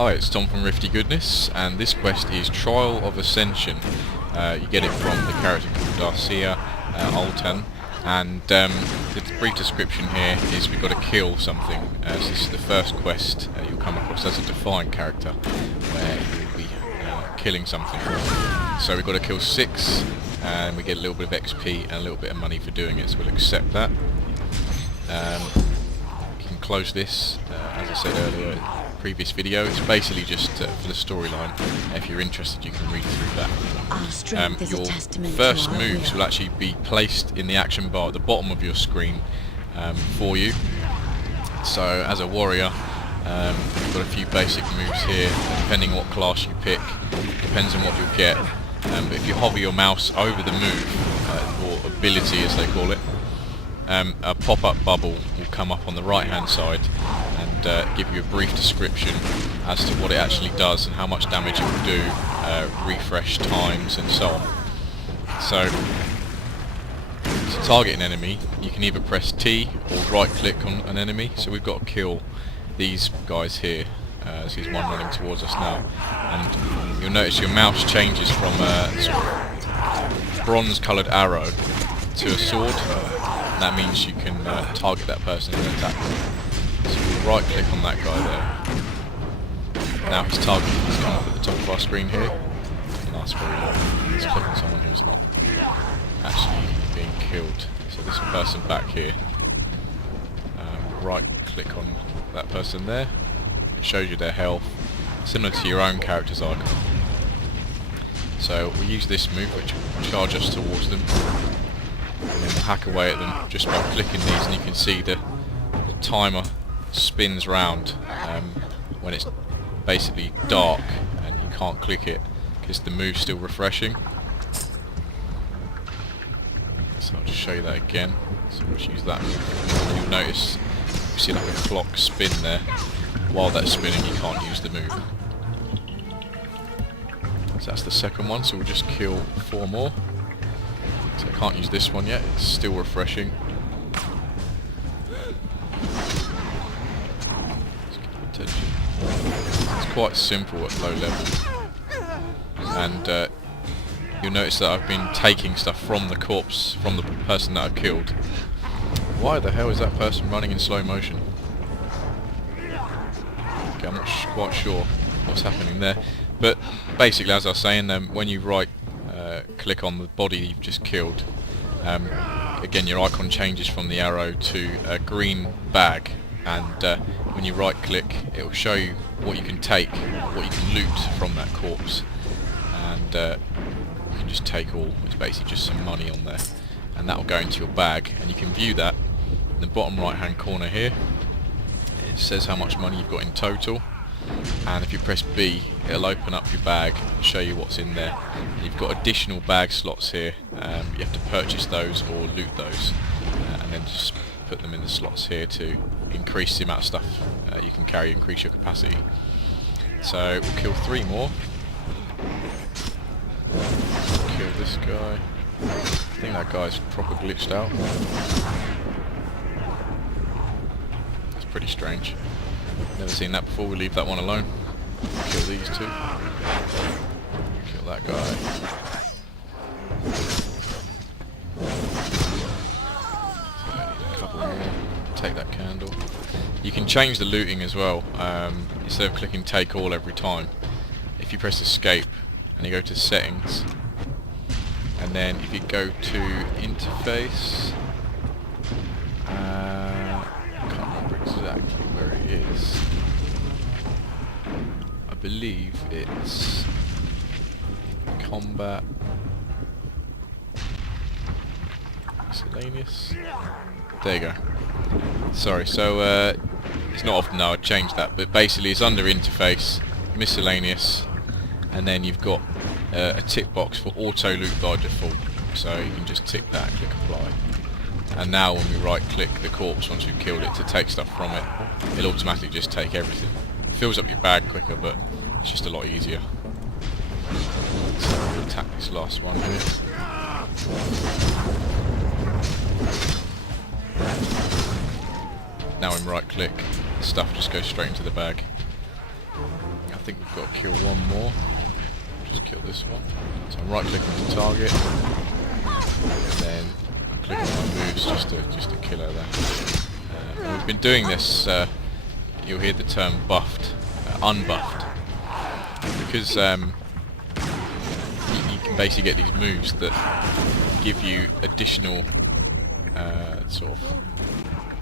Hi, it's Tom from Rifty Goodness, and this quest is Trial of Ascension. You get it from the character called Darcia Altan, and the brief description here is we've got to kill something. So this is the first quest you'll come across as a Defiant character, where you'll be killing something. So we've got to kill 6, and we get a little bit of XP and a little bit of money for doing it, so we'll accept that. You can close this, as I said earlier, previous video. It's basically just for the storyline. If you're interested, you can read through that. Your first moves will actually be placed in the action bar at the bottom of your screen for you. So as a warrior, you've got a few basic moves here. Depending on what class you pick, depends on what you'll get. But if you hover your mouse over the move, or ability as they call it, a pop-up bubble will come up on the right hand side and give you a brief description as to what it actually does and how much damage it will do, refresh times and so on. So to target an enemy, you can either press T or right click on an enemy. So we've got to kill these guys here. So here's one running towards us now, and you'll notice your mouse changes from a sort of bronze coloured arrow to a sword. That means you can target that person and attack them. So we'll right click on that guy there. Now his target has come up at the top of our screen here. And that's very long. Let's click on someone who's not actually being killed. So this person back here. Right click on that person there. It shows you their health, similar to your own character's icon. So we'll use this move which will charge us towards them. And then we'll hack away at them just by clicking these, and you can see the timer spins round when it's basically dark and you can't click it because the move's still refreshing. So I'll just show you that again. So we'll just use that move. And you'll notice you see like a clock spin there. While that's spinning, you can't use the move. So that's the second one, so we'll just kill 4 more. So I can't use this one yet, it's still refreshing. It's quite simple at low level. And you'll notice that I've been taking stuff from the corpse, from the person that I've killed. Why the hell is that person running in slow motion? Okay, I'm not quite sure what's happening there. But basically, as I was saying, when you click on the body you've just killed, again your icon changes from the arrow to a green bag, and when you right click it will show you what you can take, what you can loot from that corpse, and you can just take all. It's basically just some money on there, and that will go into your bag, and you can view that in the bottom right hand corner here. It says how much money you've got in total, and if you press B it'll open up your bag and show you what's in there. And you've got additional bag slots here. You have to purchase those or loot those, and then just put them in the slots here to increase the amount of stuff you can carry, increase your capacity. So we'll kill 3 more. Kill this guy. I think that guy's proper glitched out. That's pretty strange. Never seen that before. We'll leave that one alone. Kill these 2. Kill that guy. A couple more. Take that candle. You can change the looting as well. Instead of clicking take all every time, if you press escape and you go to settings, and then if you go to interface, I can't remember exactly where it is. I believe it's combat miscellaneous. There you go. Sorry, so it's not often now I'd change that, but basically it's under interface, miscellaneous, and then you've got a tick box for auto loot by default. So you can just tick that and click apply. And now when we right click the corpse once you've killed it to take stuff from it, it'll automatically just take everything. It fills up your bag quicker, but it's just a lot easier. So we'll attack this last one here. Now when right click, the stuff just goes straight into the bag. I think we've got to kill one more. Just kill this one. So I'm right clicking to target, and then I'm clicking on my moves just to kill her there. And we've been doing this. You'll hear the term buffed, unbuffed, because you can basically get these moves that give you additional sort of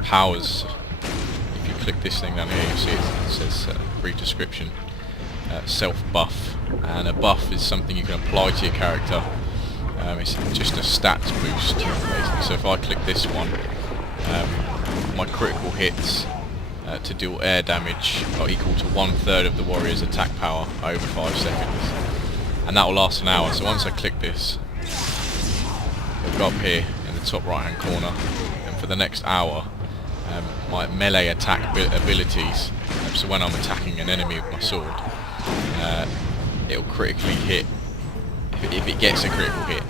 powers. If you click this thing down here, you'll see it says brief description, self-buff, and a buff is something you can apply to your character. It's just a stats boost, basically. So if I click this one, my critical hits to deal air damage are equal to 1/3 of the warrior's attack power over 5 seconds, and that will last an hour. So once I click this, it'll go up here in the top right hand corner, and for the next hour my melee attack abilities, so when I'm attacking an enemy with my sword, it'll critically hit. If it gets a critical hit,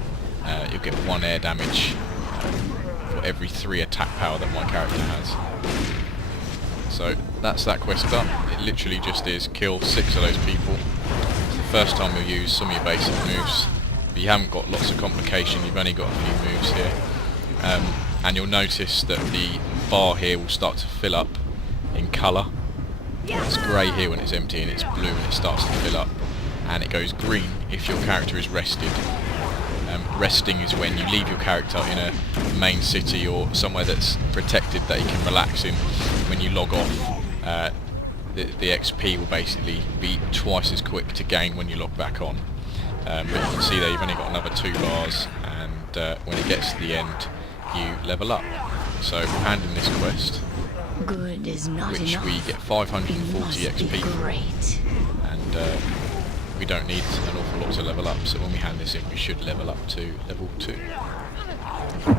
you'll get 1 air damage for every 3 attack power that my character has. So that's that quest done. It literally just is kill 6 of those people. It's the first time you'll use some of your basic moves, but you haven't got lots of complication, you've only got a few moves here. And you'll notice that the bar here will start to fill up in colour. It's grey here when it's empty, and it's blue when it starts to fill up, and it goes green if your character is rested. Resting is when you leave your character in a main city or somewhere that's protected that you can relax in. When you log off, the XP will basically be twice as quick to gain when you log back on. But you can see there you've only got another 2 bars, and when it gets to the end you level up. So handing this quest, Good is not which enough. we get 540 XP for, great. and we don't need an awful lot to level up, so when we hand this in we should level up to level 2. So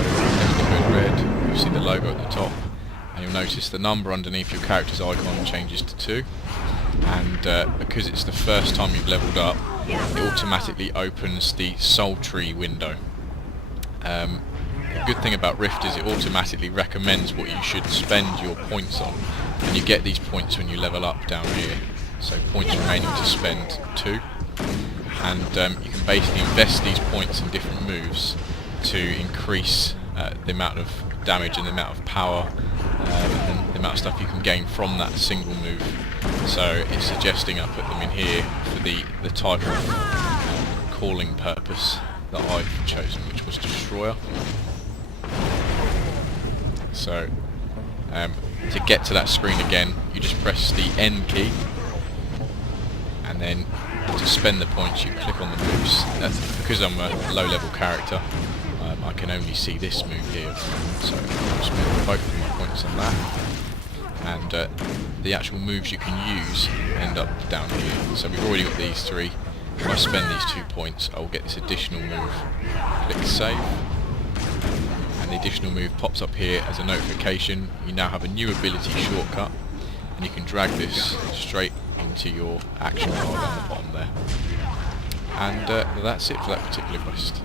everything goes red, you see the logo at the top, and you'll notice the number underneath your character's icon changes to 2, and because it's the first time you've leveled up, it automatically opens the soul tree window. The good thing about Rift is it automatically recommends what you should spend your points on, and you get these points when you level up down here. So points remaining to spend 2, and you can basically invest these points in different moves to increase the amount of damage and the amount of power and the amount of stuff you can gain from that single move. So it's suggesting I put them in here for the type of calling purpose that I've chosen, which was Destroyer. So to get to that screen again, you just press the N key, and then to spend the points you click on the moves. Because I'm a low level character, I can only see this move here, so I'll spend both of my points on that, and the actual moves you can use end up down here. So we've already got these 3. If I spend these 2 points, I will get this additional move. Click save, and the additional move pops up here as a notification. You now have a new ability shortcut, and you can drag this straight into your action bar down the bottom there. And that's it for that particular quest.